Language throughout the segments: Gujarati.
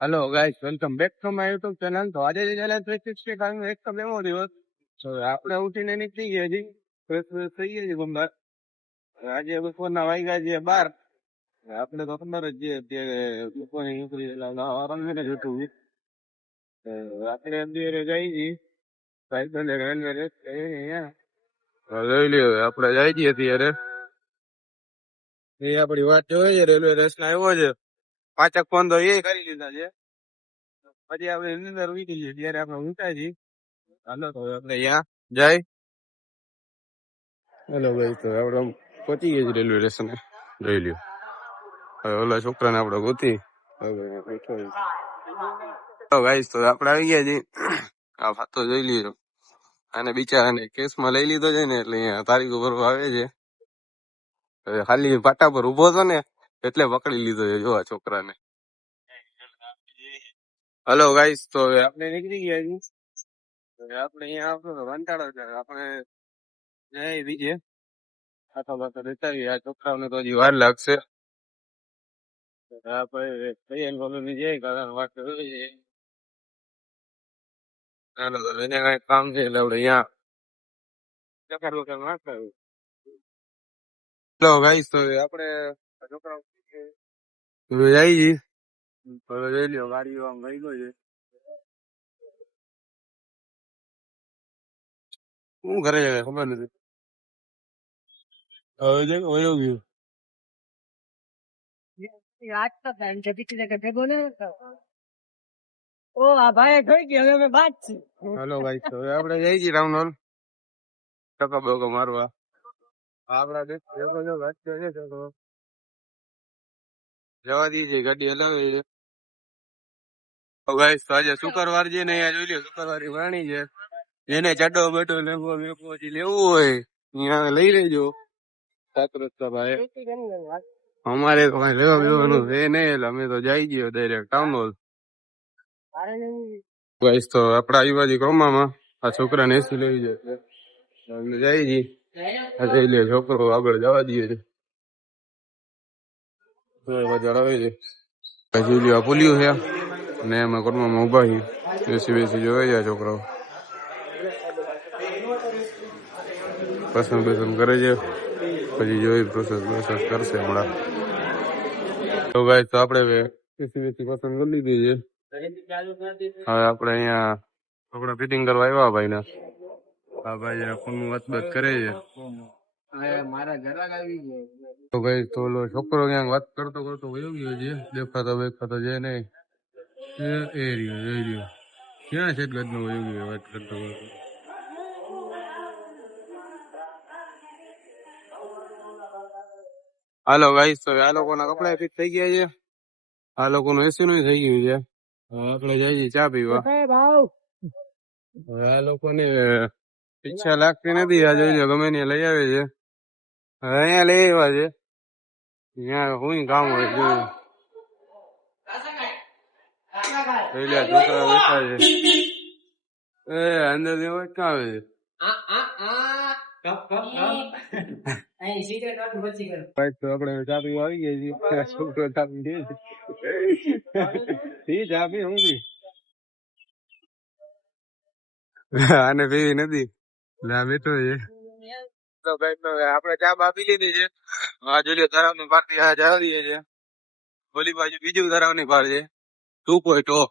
Hello guys, welcome back to my YouTube channel. તો આજે જે ચેનલ 360 કારનો એક તો એવો દિવસ તો આપણે ઉઠીને નીકળી ગયા છીએ, ફ્રેશ ફ્રેશ થઈ ગયા છીએ ગમદાર. આજે બપોરના વાગ્યા છે 12. આપણે તો ખબર જ છે અત્યારે બપોરે નીકળી રંગીને જતું આપણે અત્યારે જઈ છીએ સાયકલ રેલવે રેસ્ટ લઈ લ્યો. આપણે જઈ છીએ અત્યારે એ આપણી વાત જોઈ છે. રેલવે રેસ્ટ ના આવ્યો છે પાચક ફોન તો એ કરી લીધા છે. પછી આપણે એની અંદર ઉઈ જઈએ ત્યારે આપણે ઊંચા છીએ. હાલો તો આપણે અહીંયા જાય. હેલો ભાઈ, તો આપણે પહોંચી ગયા છીએ રેલવે સ્ટેશને. જોઈ લ્યો. હવે ઓલા છોકરાને આપણે ગોતી ગાઈસ, તો આપણે આવી ગયા છીએ. આ વાતો જોઈ લીધો અને બિચારાને કેસમાં લઈ લીધો છે ને, એટલે અહીંયા તારીખ ઉપર આવે છે. ખાલી પાટા પર ઉભો હતો ને એટલે પકડી લીધો છે જો આ છોકરાને. હલો ગાઈસ, તો હવે આપણે નીકળી ગયા છીએ. આપણે અહીંયા આવતો તો કંટાળો છે. આપણે જઈ બીજે આખા બાખા રહેતા આ છોકરાઓને તો હજી વાર લાગશે. આપણે કઈ કોલોની જઈએ કારણ વાત ચાલો તો એને કઈ કામ છે એટલે આપણે અહીંયા ચક્કર બકર નાખતા. હેલો ગાઈસ, તો આપણે છોકરાઓ જઈ છીએ. હવે જોઈ લ્યો ગાડીઓ આમ ગઈ ગયો છે. શું કરે છે ખબર નથી. હવે જો વયો ગયું. હેલો ગાઈસ, તો હવે આપણે જઈ છીએ રાઉન્ડ હોલ ટકા બકો મારવા. આપડા જવા દઈએ ગાડી હલાવે છે. ગાઈસ, તો આજે શુક્રવાર છે ને અહીંયા જોઈ લ્યો શુક્રવારી વાણી છે. જેને ચડો બેટો લેવો પછી લેવું હોય અહીંયા લઈ લેજો. ભાઈ અમારે તો કઈ લેવા દેવાનું છે નહીં એટલે અમે તો જઈ ગયો ડાયરેક્ટ ટાઉન હોલ. ગાઈસ, તો આપડા આવ્યા છીએ ક્રોમામાં. આ છોકરાને એસી લેવી છે એટલે અમે જઈ છીએ. જઈ લે છોકરો આગળ જવા દઈએ છે. આવે છે પછી આ પુલિયું છે ને એમાં ક્રોમામાં ઉભા છીએ. એસી બેસી જોઈ જાય છોકરાઓ પસંદ પસંદ કરે છે. પછી જોઈ પ્રોસેસ કરશે હમણાં. તો ગાઈસ, તો આપણે એસી બેસી પસંદ કરી લીધી છે. હવે આપણે અહીંયા કપડા ફિટિંગ કરવા આવ્યા ભાઈ ના. આ ભાઈ ફોન નું વાત બાત કરે છે. તો ભાઈ, તો ઓલો છોકરો ક્યાંક વાત કરતો કરતો વયો ગયો છે. દેખાતો છે નહીં. એ રહ્યો ક્યાં છે ગજ નો વયો ગયો વાત કરતો કરતો. હાલો ગાઈસ, તો આ લોકો ના કપડા ફિટ થઈ ગયા છે. આ લોકો નું એસી નું થઈ ગયું છે. આપણે જઈએ ચા પીવા. હવે આ લોકો ને ઈચ્છા લાગતી નથી. આ જોઈ ગમે ને લઈ આવે છે. અહીંયા લઈ આવ્યા છે. અહીંયા હું કામ હોય જોયું. છોકરા બેઠા છે. અંદર જેવો ક્યાં આવે છે. આપડે ચા પીવા આવી ગયા છીએ. છોકરો ચા પી ચા પી હું પી આને પીવી નથી બેઠો છે. આપડે ચા આપી લીધી છે. આ જોઈ તરાવ ની પાર્ટી જવા દઈએ છે. ઓલી બાજુ બીજું તરાવ ની પાર છે 2.0.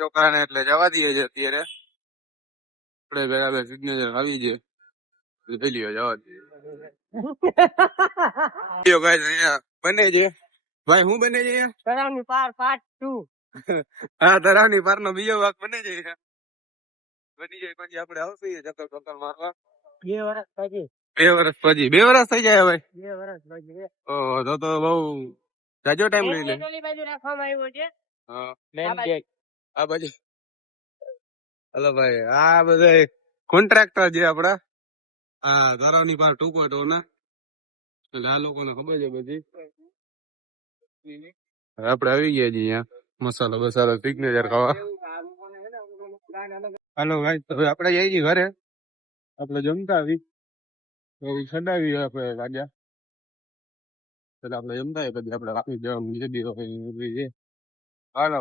છોકરા ને એટલે જવા દઈએ છે. અત્યારે આપડે બરાબર સિગ્નેચર આવી છે. જવા દઈએ બને છે ભાઈ. હું બને છે તરાવની પાર પાર્ટ 2. હા, તરાવની પાર નો બીજો ભાગ બને છે. બની જાય પછી આપડે આવશે ચક્કર મારવા. 2 વર્ષ પછી 2 વર્ષ થઈ જાય ભાઈ. 2 વર્ષ પછી. ઓહો, તો બહુ જાજો ટાઈમ લઈ લે. રાખવામાં આવ્યો છે. આ બાજુ હલો ભાઈ, આ બધા કોન્ટ્રાક્ટર છે આપડા. આ તરાવની પાર 2.0 ના એટલે આ લોકોને ખબર છે બધી. આપડે આવી ગયા છીએ અહીંયા મસાલો બસાલો સિગ્નેચર ખાવા. હાલો ભાઈ, હવે આપડે જઈએ છીએ ઘરે. આપડે જમતા આવી તો ચડાવી આપડે રાજા. એટલે આપણે જમતા હોય પછી આપણે રાખી જવાનું છે બી છે. હાલો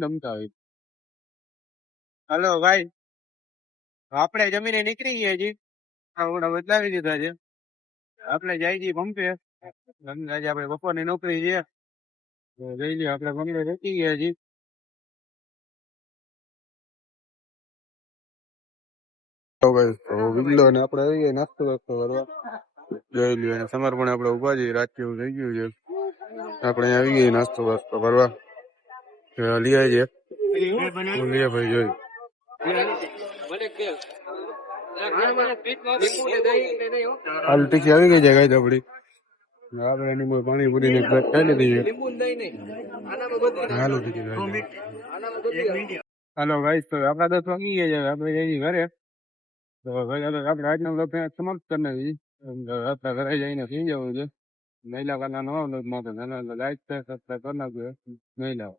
જમતા હોય. હાલો ભાઈ, આપણે જમીને નીકળી ગયા છીએ. હમણાં બદલાવી દીધા છે. આપણે જાય છીએ પંપે. આજે આપણે બપોરની નોકરી છે. તો જઈ લઈએ આપણે પંપે પહોંચી ગયા છીએ. તો ભાઈ તો વિગલો ને આપણે આવી ગયા નાસ્તો વાસ્તો કરવા. જોઈ લ્યો અને સમર્પણ આપણે ઉભા છીએ. રાત જેવું થઈ ગયું છે. આપણે આવી ગયા નાસ્તો વાસ્તો કરવા. લઈ આવી છે ભાઈ જોઈ. હાલ ટીકી આવી ગઈ છે ગાય આપડી. આપણે એની પાણીપુરી ને ખાઈ લીધી છે. હાલો ટીકી હાલો ગાઈસ, તો આપડા 10 વાગી ગયા છે. આપણે જઈએ ઘરે. તો ભાઈ આપણે આજનો બ્લોગ સમાપ્ત કરી નાખી. આપણા ઘરે જઈને સુઈ જવું છે. મહિલા કાના નવા બ્લોગમાં તો લાઈક સબસ્ક્રાઈબ કરી નાખજો. મહિલા